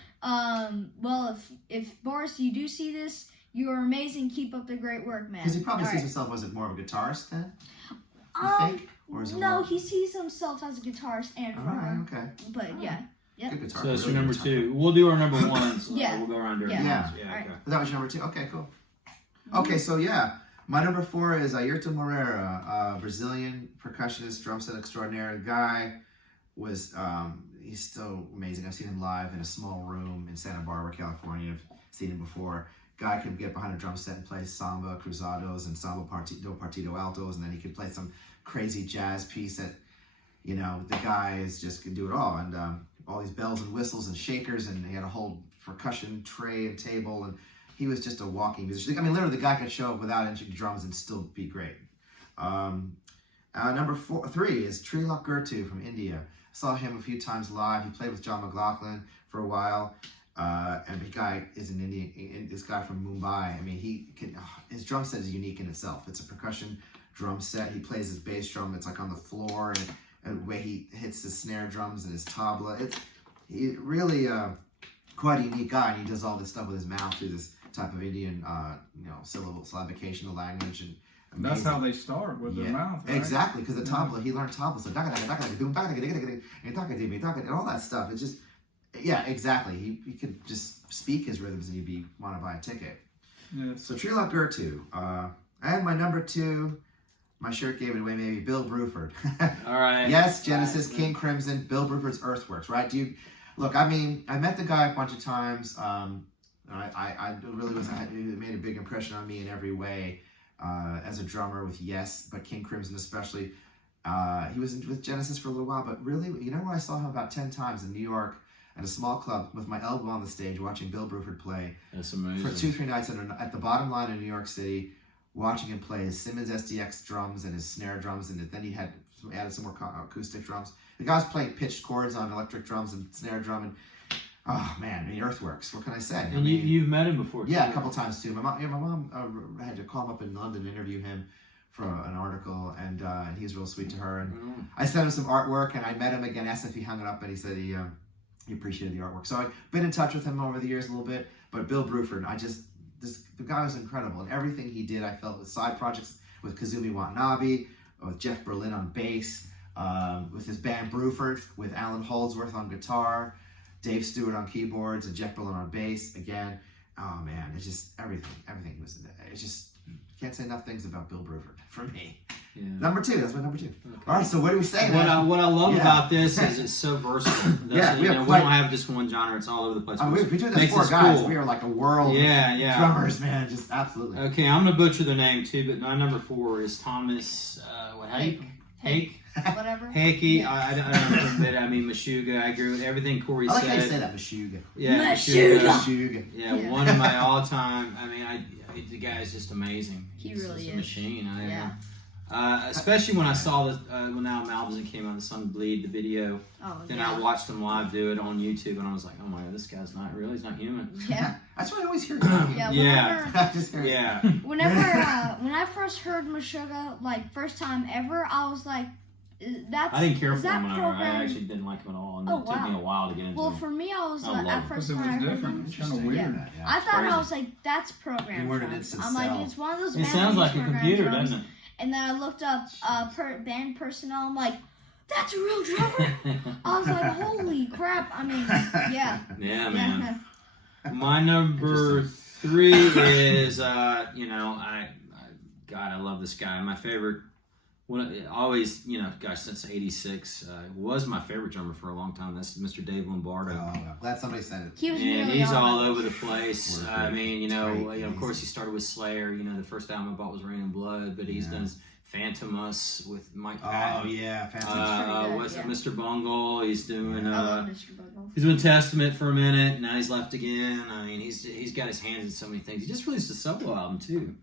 Well, if Boris, you do see this, you are amazing. Keep up the great work, man. Because he probably All sees right. himself as more of a guitarist then? You think? Or is it No, more... he sees himself as a guitarist and All drummer. right, okay. But yeah. Yep. Good guitar. So that's really your number good 2. We'll do our number 1s. Yeah. We'll go around there. Yeah. Yeah. Alright. Okay. That was your number 2? Okay, cool. Okay, so yeah. My number 4 is Ayrton Moreira, Brazilian percussionist, drum set extraordinaire. The guy was, he's so amazing. I've seen him live in a small room in Santa Barbara, California. I've seen him before. Guy could get behind a drum set and play samba cruzados and samba partido altos, and then he could play some crazy jazz piece that, you know, the guy is just can do it all. And all these bells and whistles and shakers, and he had a whole percussion tray and table, and he was just a walking musician. I mean, literally, the guy could show up without any drums and still be great. Number 3 is Trilok Gurtu from India. I saw him a few times live. He played with John McLaughlin for a while. And the guy is an Indian, this guy from Mumbai. I mean, his drum set is unique in itself. It's a percussion drum set. He plays his bass drum. It's like on the floor, and the way he hits his snare drums and his tabla. He really quite a unique guy, and he does all this stuff with his mouth through this type of Indian, syllabication of language. And that's how they start with their mouth, right? Exactly, because the tabla, he learned tabla, so and all that stuff. It's just, yeah, exactly. He could just speak his rhythms, and you'd want to buy a ticket. Yes. So Trilok Gurtu. And my number 2, my shirt gave it away, maybe Bill Bruford. All right. Yes, Genesis, King Crimson, Bill Bruford's Earthworks, right? Look, I mean, I met the guy a bunch of times. I really it made a big impression on me in every way as a drummer with Yes, but King Crimson especially. He was with Genesis for a little while, but really, you know what? I saw him about 10 times in New York at a small club with my elbow on the stage watching Bill Bruford play. That's amazing. For 2-3 nights at the bottom line in New York City, watching him play his Simmons SDX drums and his snare drums, and then he added some more acoustic drums. The guy was playing pitched chords on electric drums and snare drum, and oh man, the Earthworks. What can I say? And you've met him before, yeah, too. a couple times too. My mom had to call him up in London, interview him for an article, and he's real sweet to her. And I sent him some artwork, and I met him again, asked if he hung it up, and he said he appreciated the artwork. So I've been in touch with him over the years a little bit. But Bill Bruford, the guy was incredible, and everything he did, I felt with side projects with Kazumi Watanabe, with Jeff Berlin on bass, with his band Bruford, with Alan Holdsworth on guitar, Dave Stewart on keyboards, and Jeff Berlin on bass again. Oh man, it's just everything was in there. It's just, can't say enough things about Bill Bruford for me. Yeah. Number 2, that's my number 2. Okay. All right, so what do we say? What I love about this is it's so versatile. Yeah, we don't have just one genre; it's all over the place. We do this Makes 4 us guys. cool. We are like a world of drummers, man. Just absolutely. Okay, I'm gonna butcher their name too, but my number 4 is Thomas. Hake. Whatever. Hakey. Yeah. I don't know, but I mean Meshuggah. I agree with everything Cory I like said. how you say that, Meshuggah. Yeah, Meshuggah. Yeah, one of my all-time. I mean, the guy is just amazing. He really He's is. a machine. Yeah. Especially when I saw when Al Malvin came out, The Sun Bleed, the video. Oh, Then yeah. I watched him live do it on YouTube, and I was like, oh my God, this guy's not real. He's not human. Yeah. That's what I always hear. Yeah. Yeah. I just hear Yeah. Whenever when I first heard Meshuggah, like first time ever, I was like, "That's." I didn't care is for that him when I program? actually didn't like him at all, and Oh, it took wow. me a while to get into Well, him. for me, I was I love at it. first Because it when was I heard different. him, It's kind of weird. Yeah. I thought Crazy. I was like, "That's programmed." You weren't an from." instant I'm like, cell. it's one of those. It sounds like a programmed computer, drums. doesn't And then I looked up band personnel. I'm like, "That's a real drummer." it? I was like, "Holy crap!" I mean, yeah. Yeah, man. My number 3 is, God, I love this guy. My favorite, since '86, was my favorite drummer for a long time. That's Mr. Dave Lombardo. Oh, well, glad somebody said it. He was And really he's on all my over list. the place. Word, I mean, great, of course he started with Slayer. The first album I bought was Rain and Blood, but he's done Phantomus with Mike Oh Patton. yeah, fantastic. What's it, Mr. Bungle? He's doing I love Mr. Bungle. he's doing Testament for a minute. Now he's left again. I mean, he's got his hands in so many things. He just released a solo album too.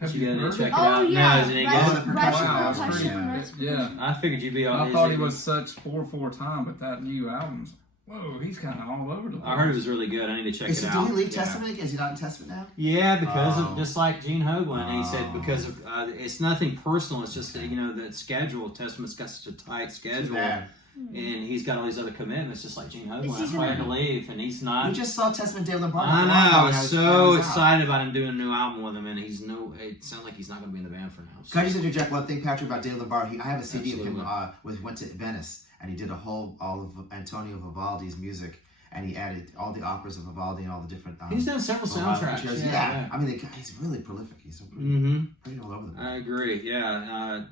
Have You you gotta heard check it? it Oh out. yeah, No, is it any Rise good? of the Percussion. Wow, Percussion. Percussion. Yeah. Rise of Yeah. I figured you'd be on. I thought he was such 4/4 time, but that new album's, whoa, he's kind of all over the place. I heard it was really good. I need to check Hey, it so out. did he leave Yeah. Testament again? Is he not in Testament now? Yeah, because Oh. of just like Gene Hoglan, he said Oh. because of it's nothing personal. It's just that, that schedule. Testament's got such a tight schedule. bad. and he's got all these other commitments, just like Gene Hoglan. Is he That's why he had to gonna- leave, and he's not. We just saw Testament Dave Lombardo. I know. I was so It excited about him doing a new album with him, and it sounds like he's not going to be in the band for now. So. Can I just interject one thing, Patrick, about Dave Lombardo? I have a CD of him Absolutely. he went to Venice, and he did all of Antonio Vivaldi's music, and he added all the operas of Vivaldi and all the different. He's done several soundtracks. Yeah. I mean, he's really prolific. He's pretty all over the place. I agree. Yeah.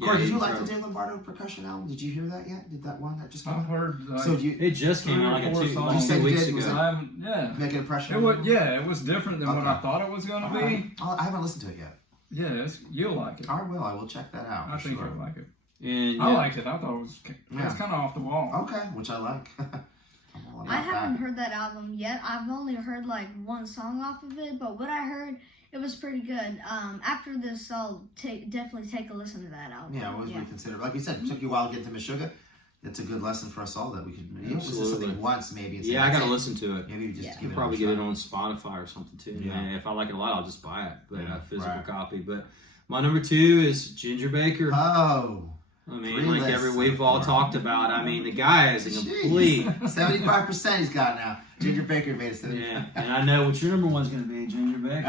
Cory, did you he's like the incredible. Dave Lombardo percussion album? Did you hear that yet? Did that one that just came I've out? heard. So do you It just came out like 3 or 4 2 songs. weeks You said ago. I haven't, yeah. make an impression? It was, yeah, it was different than what Okay. I thought it was going to All be. right. I haven't listened to it yet. Yeah, you'll like it. I will. I will check that out. I for think sure. you'll like it. And, I liked it. I thought it was Yeah. kind of off the wall. Okay, which I like. I'm all about I haven't that. heard that album yet. I've only heard like one song off of it, but what I heard, it was pretty good. After this, I'll definitely take a listen to that album. Yeah, always reconsider. Like you said, it took you a while to get to Meshuggah. It's a good lesson for us all that we could listen to Absolutely. something once, maybe. And say, Yeah, I got to "That's it." listen to it. Maybe just Yeah. give it Probably a get it try. on Spotify or something too. Yeah. Man, if I like it a lot, I'll just buy it, but Yeah, a physical right. copy. But my number 2 is Ginger Baker. Oh, I mean, three like lists we've so all far. talked about. I mean, the guy is a complete. 75% he's got now. Ginger Baker made it. 75. Yeah, and I know what your number 1's going to be, Ginger Baker.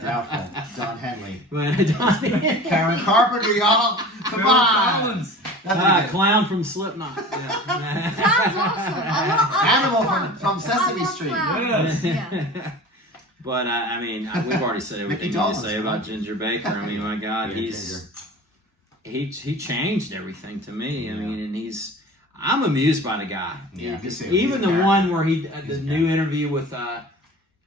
Doubtful. Don Henley. But- Karen Carpenter, y'all. Come Phil on. Collins. Clown from Slipknot. Yeah. Sounds awesome. I Animal love from Sesame I love Street. clowns. Yes. Yeah. But I mean, we've already said everything Mickey we need to Dolenz, say about Ginger Baker. I mean, my God, Great he changed everything to me. I mean, and I'm amused by the guy. Yeah, Even the one where the new interview with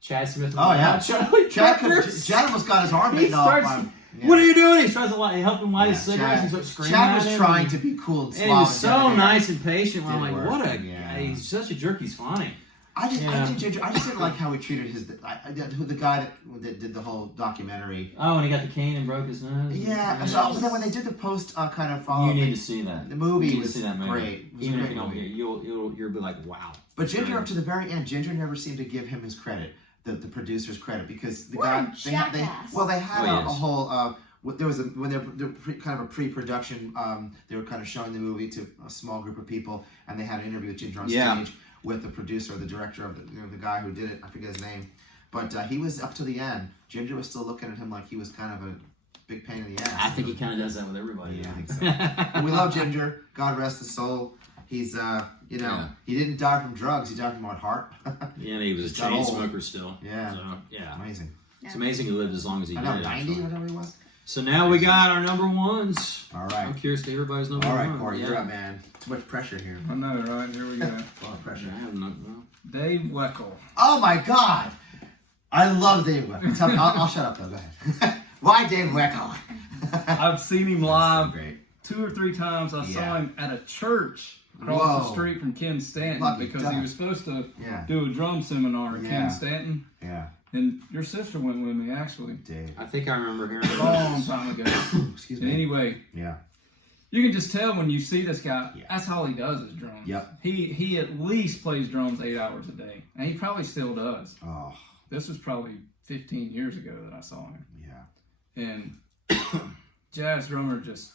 Chad Smith. Oh, yeah. Charlie Chad Peppers. almost got his arm He bitten off. starts- What are you doing? He tries to help him light his Yeah, cigarettes Chad- and starts screaming Chad at was him. trying to be cool and And suave. he was so and nice and patient. I'm like, Didn't what work. a Yeah. he's such a jerk. He's funny. I Yeah. think Ginger. I just didn't like how he treated the guy that did the whole documentary. Oh, and he got the cane and broke his nose. Yeah, so but then when they did the post kind of follow, You need to see that. the movie You need to was see that movie. great. It was a Even if great you don't movie. get it, you'll be like, wow. But Ginger, up to the very end, Ginger never seemed to give him his credit, the producer's credit, because the guy What a they had jackass. a yes. whole. There was when they were kind of a pre-production. They were kind of showing the movie to a small group of people, and they had an interview with Ginger on Yeah. stage with the producer, the director of the guy who did it. I forget his name, but he was up to the end. Ginger was still looking at him like he was kind of a big pain in the ass. I think he kind of does that with everybody. Yeah, I think so. But we love Ginger. God rest his soul. He's he didn't die from drugs. He died from what, heart? Yeah, he was a Just got chain old. smoker still. Yeah. So, yeah. Amazing. It's amazing he lived as long as he I did. know, 90, actually. whatever he was. So now we got our number 1s. All I'm right. curious to everybody's number All right, 1. Cory, you're up, man. Too much pressure here. I know, right? Here we go. A lot of pressure. I have no. Dave Weckl. Oh my God! I love Dave Weckl. Tell me, I'll shut up though. Go ahead. Why Dave Weckl? I've seen him That's live so great. 2 or 3 times. I saw Yeah. him at a church across Whoa. the street from Ken Stanton Lucky because duck. he was supposed to Yeah. do a drum seminar at Yeah. Ken Stanton. Yeah. And your sister went with me, actually, Dave. I think I remember hearing a long time ago. Excuse And me. anyway, Yeah. you can just tell when you see this guy, Yeah. that's all he does is drums. Yep. He at least plays drums 8 hours a day. And he probably still does. Oh. This was probably 15 years ago that I saw him. Yeah. And jazz drummer, just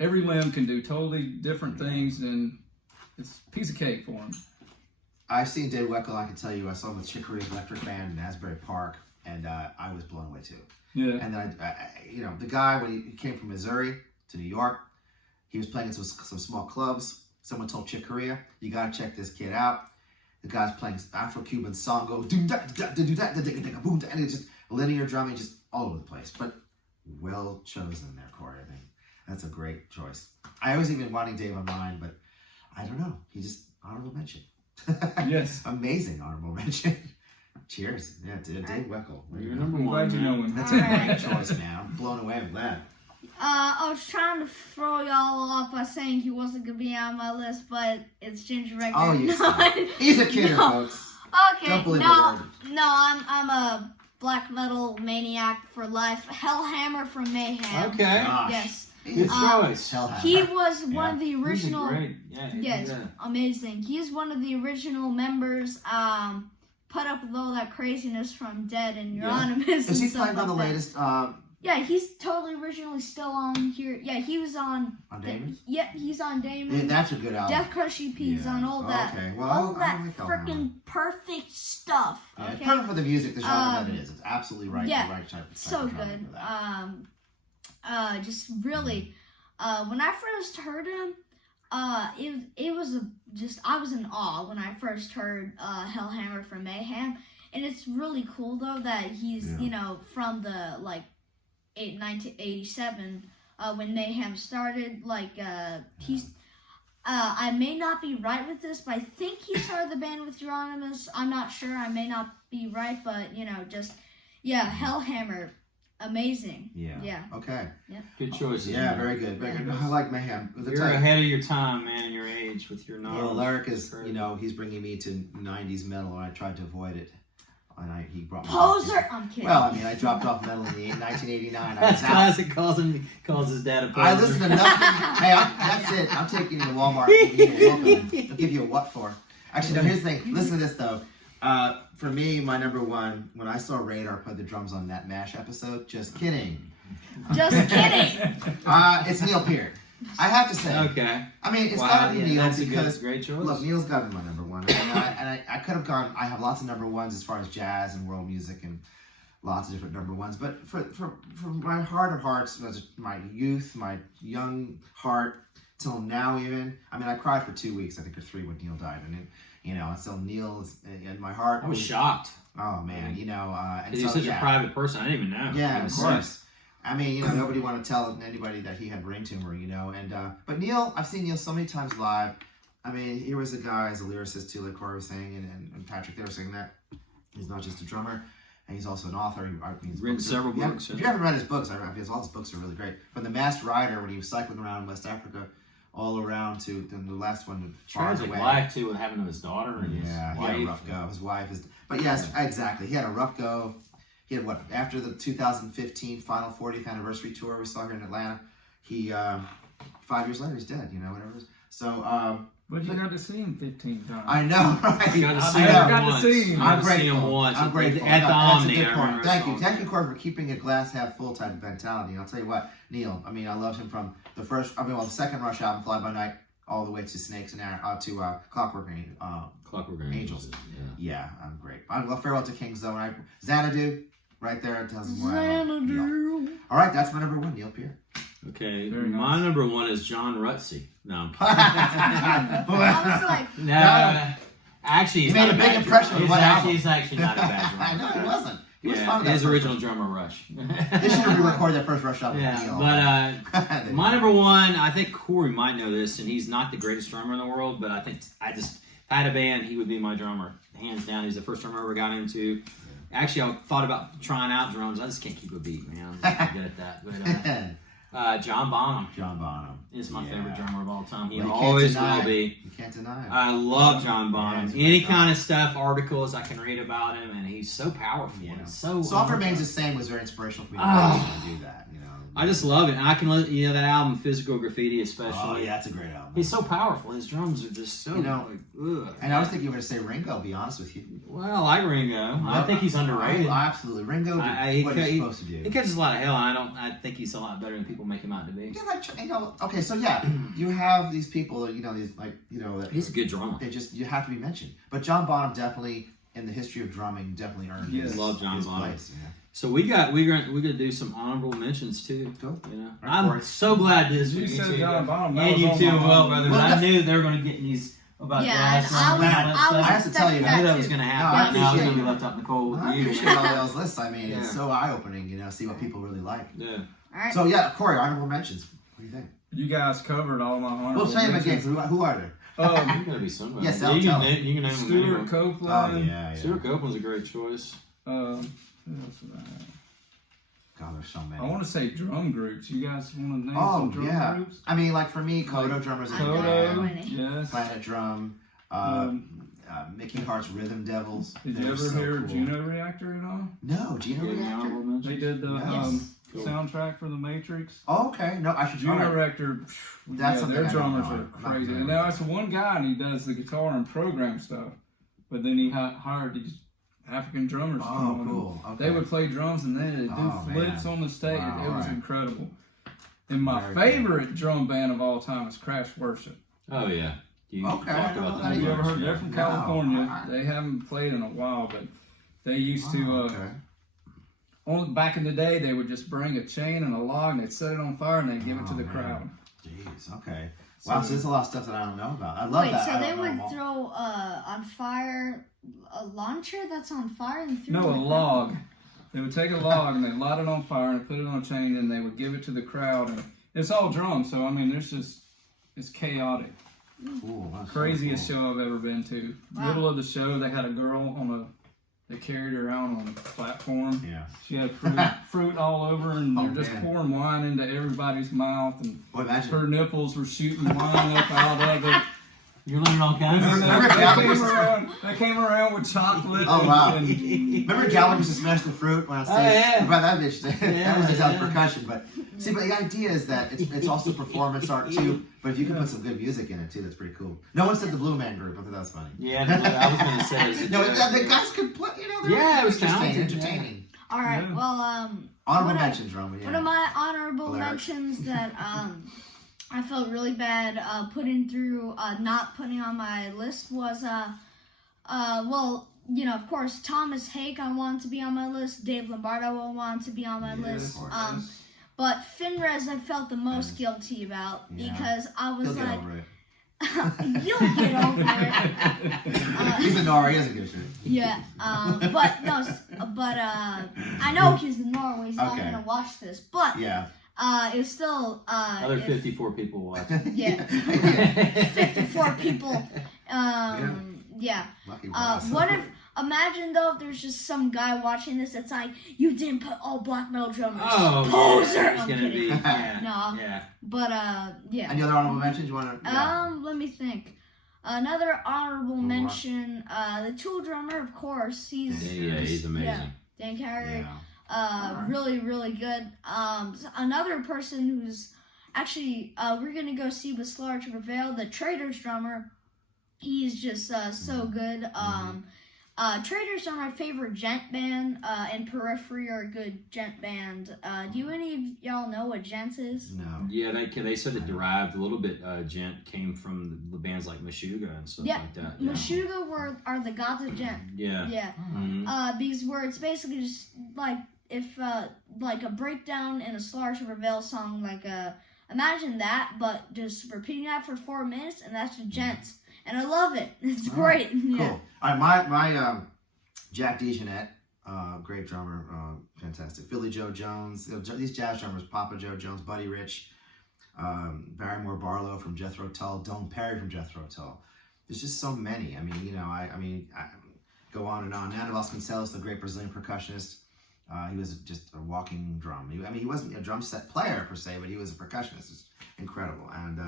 every limb can do totally different things, and it's a piece of cake for him. I've seen Dave Weckl. I can tell you, I saw him with Chick Corea Electric Band in Asbury Park, and I was blown away too. Yeah. And then, the guy, when he came from Missouri to New York, he was playing in some small clubs. Someone told Chick Corea, you got to check this kid out. The guy's playing Afro-Cuban songo, and it's just linear drumming, just all over the place. But well chosen there, Cory, I think. That's a great choice. I was even wanting Dave on mine, but I don't know. He just, honorable mention. Yes. Amazing honorable mention. Cheers. Yeah, Dave Weckl. You're number I'm 1. glad you know him. That's a great choice, man. I'm blown away with that. I was trying to throw y'all off by saying he wasn't gonna be on my list, but it's Ginger Baker. Oh, you No, He's a kidder, no. folks. Okay, Don't believe a no, word. no, I'm a black metal maniac for life. Hellhammer from Mayhem. Okay. Gosh. Yes, Good choice. Hellhammer. he was one of the He's original. great. Yeah. he Yes, did that. amazing. He's one of the original members. Put up with all that craziness from Dead and Euronymous. Is he and stuff playing on the like that. latest Yeah, he's totally originally still on here. Yeah, he was on. Damon? Yep, he's on Damon. Yeah, that's a good album. Death Crush EPs on all that. Okay, well, all I that like that freaking perfect stuff. Yeah, Okay. it's perfect for the music, the genre that it is. It's absolutely right. Yeah, the right type so of genre good. for that. Just really, when I first heard him, it was I was in awe when I first heard Hellhammer from Mayhem, and it's really cool though that he's from the 1987 when Mayhem started. He's. I may not be right with this, but I think he started the band with Euronymous. I'm not sure. I may not be right, but Hellhammer, amazing. Yeah. Okay. Yep. Good choices. Yeah, very good. Very good. I like Mayhem. You're ahead of your time, man, and your age with your knowledge. Well, Lyric is, he's bringing me to 90s metal, and I tried to avoid it. And he brought me Poser! I'm kidding. Well, I mean, I dropped off metal in 1989. That's classic. Calls his dad a poser. I listen to nothing. Hey, that's it. I'm taking you to Walmart. I'll give you a what for. Actually, no, here's the thing. Listen to this, though. For me, my number one, when I saw Radar play the drums on that MASH episode, just kidding. Just kidding. It's Neil Peart. I have to say. Okay. I mean, it's got to be Neil because great choice. Look, Neil's got to be my number one. And I could have gone. I have lots of number ones as far as jazz and world music and lots of different number ones. But for my heart of hearts, my youth, my young heart, till now even. I mean, I cried for 2 weeks. I think or 3 when Neil died, and so Neil is in my heart. I was shocked. Oh man, and he's such a private person. I didn't even know. Yeah, of course. I mean, nobody wanted to tell anybody that he had brain tumor, but Neil, I've seen Neil so many times live. I mean, here was a guy as a lyricist too, like Cory was saying, and Patrick, they were saying that he's not just a drummer, and he's also an author. He's written several books. If you haven't read his books, because all his books are really great. From The Masked Rider, when he was cycling around West Africa, all around to then the last one, tragic life too, with having to his daughter and his wife. He had a rough go. His wife is, but yes, exactly. He had a rough go. He had after the 2015 final 40th anniversary tour we saw here in Atlanta, he 5 years later he's dead, whatever it is. So but you got to see him 15 times. I know, right? You got to see I him got once. to see him. I'm I've seen him grateful. once. I'm grateful. At the Omni. That's a good point. Thank you, Cory, for keeping a glass half full type of mentality. And I'll tell you what, Neil. I mean, I loved him from the second Rush album, Fly By Night, all the way to Snakes and to Clockwork Angels. Yeah, I'm great. I love Farewell to Kings though. Xanadu, right there, it tells me why. Xanadu. All right, that's my number one, Neil Peart. Okay, Very my nice. number one is John Rutsey. No, I was like, no. Actually, He he's made not a big bad impression drummer. with one album. He's actually not a bad drummer. I know he wasn't. He was fun with his that original first drummer Rush. They should have re-recorded that first Rush album. Yeah, but my number one, I think Cory might know this, and he's not the greatest drummer in the world, but I think if I had a band, he would be my drummer, hands down. He's the first drummer I ever got into. Actually, I thought about trying out drums. I just can't keep a beat, man. I'm not good at that. But John Bonham. John Bonham is my favorite drummer of all time. He Well, you always can't deny will it. be. You can't deny it. I love John Bonham. Yeah, Any kind of stuff, articles I can read about him, and he's so powerful. Yeah. And so Soft Remains the Same was very inspirational for me to do that. I just love it. And I can that album, Physical Graffiti, especially. Oh yeah, that's a great album. He's so powerful. His drums are just so ugh. And I was thinking you were going to say Ringo, to be honest with you. Well, I like Ringo. I think he's underrated. Absolutely. Ringo did what he's supposed to do. He catches a lot of hell, and I think he's a lot better than people make him out to be. Yeah, okay, so yeah, you have these people, He's a good drummer. You have to be mentioned. But John Bonham definitely, in the history of drumming, definitely earned his love John his Bonham. place. Yeah. So we're gonna do some honorable mentions too. Cool. I'm so glad this You was said you two. John Bonham. And you too, well, brother. But I knew they were gonna get these about yeah, I have to tell you, I knew that was too. gonna No, happen. I I was appreciate gonna be it. left out in the cold with I you. appreciate all those lists. I mean, Yeah. it's so eye-opening, see what people really like. Yeah. All right. So yeah, Cory, honorable mentions. What do you think? You guys covered all my honorable Well, say them again. mentions. Who are there? You gotta be somebody. Yes, you I'll can tell. name them. Stuart Copeland. yeah. Stuart Copeland's a great choice. Who else did I have? God, there's so many. I want to say drum groups. You guys want to name Oh, some drum yeah. groups? I mean, like for me, Kodo drummers in Kodo, Band, yes. Planet Drum, Mickey Hart's Rhythm Devils. Did you They're ever so hear cool. Juno Reactor at all? No, Gino Yeah, Reactor? honorable mentions. They did the Yes. Cool. soundtrack for The Matrix. Oh, okay. No, I should Juno try it. Reactor, That's something their I don't drummers know. are I'm not crazy. familiar And now with it's one guy and he does the guitar and program stuff. But then he hired these African drummers. come Oh, on. cool. Okay. They would play drums and then they'd do Oh, flips man. on the stage. Wow, It was alright. incredible. And my Very favorite drum band of all time is Crash Worship. Oh yeah. You Okay, talked I know about that. that. Have you ever heard? Yeah. They're from No, California. alright. They haven't played in a while, but they used to. Okay. Back in the day, they would just bring a chain and a log and they'd set it on fire and they'd give it to Oh, the man. crowd. Jeez. Okay. Wow. So there's a lot of stuff that I don't know about. I love Wait, that. so I they don't know would them all. throw on fire a launcher that's on fire and threw No, it a in the log. They would take a log and they'd light it on fire and put it on a chain and they would give it to the crowd. And it's all drums, so I mean, it's chaotic. Cool. That's so Craziest cool. show I've ever been to. Wow. Middle of the show, they had a girl they carried her out on a platform. Yeah. She had fruit all over, and Oh, they're just man. pouring wine into everybody's mouth, and Well, imagine. her nipples were shooting wine up out of it. You're learning all kinds of And stuff. Remember Gallagher? they came around with chocolate. Oh, wow. And, Remember Gallagher used to smash the fruit when I was Oh, yeah. But that bitch, that was just on Yeah. percussion. But see, but the idea is that it's also performance art too. But if you can put some good music in it too, that's pretty cool. No one said the Blue Man Group. I thought that was funny. Yeah, I was going to say. It's a No, joke. the guys could play. You know, they're Yeah, it was interesting, talented, entertaining. All right. Yeah. Well, Honorable What I- mentions, Roman. one of Yeah. my honorable Hilarious. mentions that I felt really bad putting through not putting on my list was well, you know, of course, Thomas Hake I wanted to be on my list. Dave Lombardo I wanted to be on my Yeah, list. of course. But Finrez I felt the most Yes. guilty about Yeah. because I was He'll get like, over it. you'll get over it. He's a Nora. He doesn't give a shit. Yeah, but I know he's in Norway. He's not Okay. gonna watch this, but Yeah. it's still Other if- 54 people watching. Yeah. 54 people. Yeah. Lucky What if? Imagine though if there's just some guy watching this that's like, you didn't put all black metal drummers. Oh, Poser! yeah. It's I'm going to kidding. be. Yeah. No. Yeah. But yeah. Any other honorable mentions you want to? Let me think. Another honorable Alright. mention, the Tool drummer, of course. He's Yeah, he's amazing. Yeah. Dan Carey. Yeah. Alright. Really, really good. Another person who's actually, we're gonna go see with Slar to Prevail, the Traders drummer. He's just so good. Traders are my favorite gent band, and Periphery are a good gent band. Do any of y'all know what gent is? No. Yeah, they said it derived a little bit. Gent came from the bands like Meshuggah and stuff Yeah, like that. Yeah. Meshuggah are the gods of gent. Yeah. Yeah. Mhm. Because where it's basically just like if like a breakdown in a Slar to Prevail song, like imagine that, but just repeating that for 4 minutes, and that's the gent. And I love it. It's great. Cool. Yeah. All right, my Jack DeJohnette, great drummer, fantastic. Philly Joe Jones, these jazz drummers, Papa Joe Jones, Buddy Rich, Barrymore Barlow from Jethro Tull, Dylan Perry from Jethro Tull. There's just so many. I mean, you know, I go on and on. Nando Vasconcelos, the great Brazilian percussionist. He was just a walking drum. He wasn't a drum set player per se, but he was a percussionist. It's incredible. And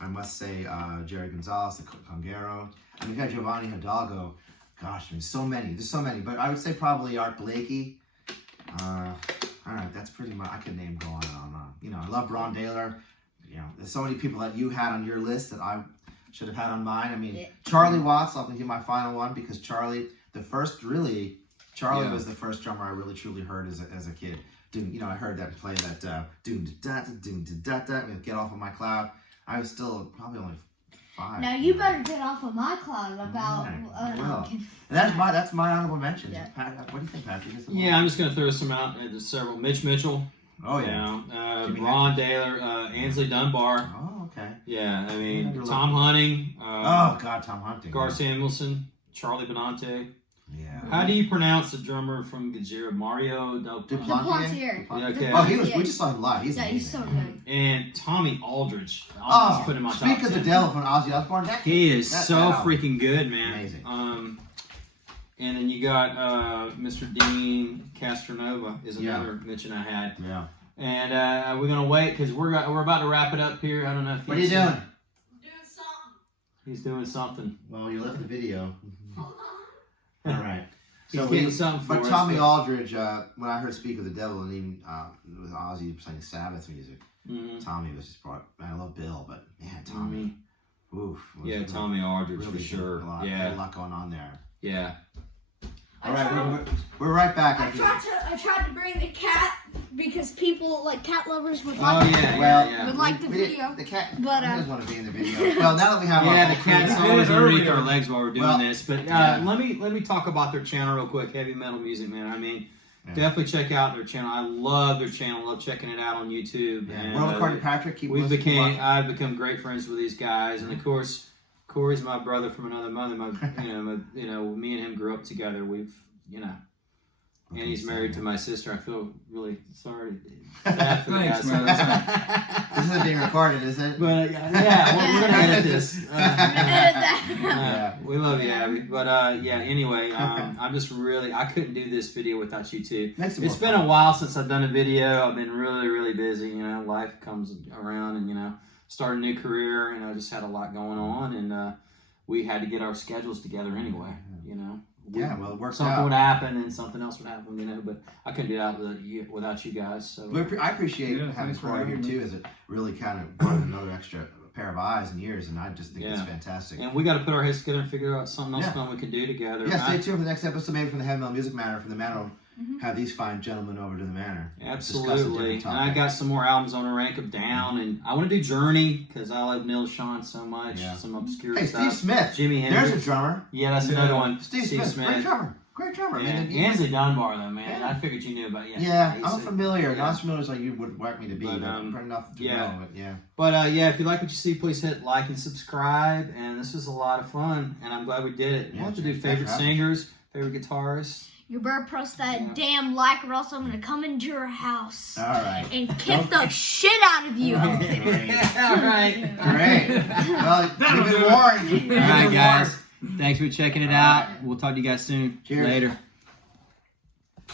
I must say, Jerry Gonzalez, the Conguero. I mean, you got Giovanni Hidalgo. Gosh, there's so many. There's so many. But I would say probably Art Blakey. All right, that's pretty much. I could name go on and on and on. You know, I love Ron Daler. You know, there's so many people that you had on your list that I should have had on mine. I mean, Yeah. Charlie Watts. I'll give you my final one because Charlie was the first drummer I really truly heard as a kid. You know, I heard that play that doom da da doom da da da. Get off of my cloud. I was still probably only 5. Now you better get off of my cloud about. Alright, No, well. I'm kidding. And that's my honorable mention. Yeah. Pat, what do you think, Patrick? Yeah, I'm just going to throw some out. There's several. Mitch Mitchell. Oh yeah. You know, Jimmy Ron Daler, Ansley Dunbar. Oh okay. Yeah, I mean, Underlooked. Tom Hunting. Oh God, Tom Hunting. Gar Samuelson. Charlie Benante. Yeah. How do you pronounce the drummer from Gajira? Mario Del Duplantier. Yeah, okay. Oh, he was. Yeah. We just saw him live. He's Yeah, he's amazing. so good. And Tommy Aldridge. I'll just Oh, put him on speak top of the 10. devil from Ozzy Osbourne. He is that so album. freaking good, man. Amazing. And then you got Mr. Dean Castronova is Yeah. another mention I had. Yeah. And we're gonna wait because we're about to wrap it up here. I don't know if What are you doing? He's doing something. Well, you left the video. All right. He's So getting something for but us, Tommy but- Aldridge, when I heard "Speak of the Devil" and even with Ozzy playing Sabbath music, Mhm. Tommy was just brought. I love Bill, but man, Tommy. Oof. was Yeah, really- Tommy Aldridge really for good. sure. A lot Yeah, going on there. yeah. All right, we're right back. I tried to bring the cat because people like cat lovers would Oh like. yeah. Would like the video. The cat But, does want to be in the video. Well, now that we have Yeah, the cat's always underneath earlier. our legs while we're doing Well, this. But yeah. let me talk about their channel real quick. Heavy Metal Music Man. I mean, definitely check out their channel. I love their channel. Love checking it out on YouTube. And World of Cory Patrick. Keep I've listening. become great friends with these guys, and of course, Corey's my brother from another mother. Me and him grew up together. And he's married to my sister. I feel really sorry. Bad for the Thanks, guys. man. This isn't being recorded, is it? But we're gonna edit this. Yeah. We love you, Abby. But anyway, I'm just really, I couldn't do this video without you two. Makes it It's more been fun. a while since I've done a video. I've been really, really busy. Life comes around, and start a new career, and I just had a lot going on, and we had to get our schedules together anyway. Yeah, well, it works Something out. would happen, and something else would happen, but I couldn't do that without you guys. So I appreciate having thanks for Cory here having me. too, as it really kind of brought another extra pair of eyes and ears, and I just think it's fantastic. and we got to put our heads together and figure out something else Yeah. fun we can do together. Yeah, stay tuned for the next episode, maybe from the Heavy Metal Music Manor. From the Manor, have these fine gentlemen over to the Manor. Discuss a Absolutely. different And I topic. got some more albums on the rank of down, and I want to do Journey because I love Neil Sean so much. Yeah. Some obscure Hey, stuff. Steve Smith. Jimi There's Hendrix. a drummer. Yeah, that's Yeah. another one. Steve Smith. Great drummer. Great drummer. Yeah. I mean, Ainsley Dunbar, though, man. Yeah. I figured you knew about yeah, he's I'm familiar. Yeah. Not as familiar as like you would want me to be, But, but enough to yeah. know. But yeah. But if you like what you see, please hit like and subscribe. And this was a lot of fun, and I'm glad we did it. Yeah, We'll have to do thanks favorite for having me. singers, favorite guitarists. You better press that Yeah. damn like, or else I'm gonna come into your house All right. and kick the shit out of you. I'm kidding. All right. Great. Well, you've been warned. All right, guys. Thanks for checking it out. We'll talk to you guys soon. Cheers. Later.